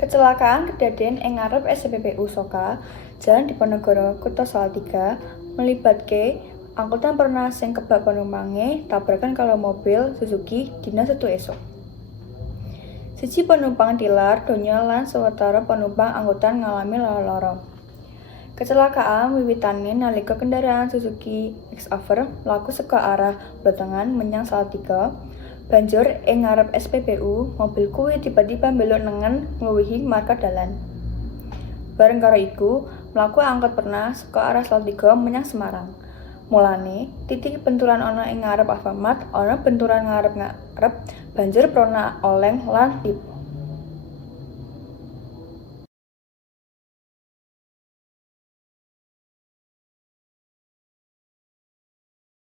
Kecelakaan kedaden ing ngarep SPBU Soka, Jalan Diponegoro, Kutha Salatiga, melibatke angkutan pernas sing kebak penumpange tabrakan karo mobil Suzuki dina Setu esuk. Siji penumpang tilar donya lan sawetara penumpang angkutan ngalami lara-lara. Kecelakaan wiwitane nalika kendaraan Suzuki X-Aver mlaku saka arah Blotengan menyang Salatiga. Banjur ing ngarep SPBU, mobil kuwi tiba-tiba mbelok nengen ngluwihi marka dalan. Bareng karo iku, mlaku angkot pernas saka arah Salatiga menyang Semarang. Mulane, titik benturan ana ing ngarep Alfamart, ana benturan ngarep-ngarep, banjur prona oleng lan tip.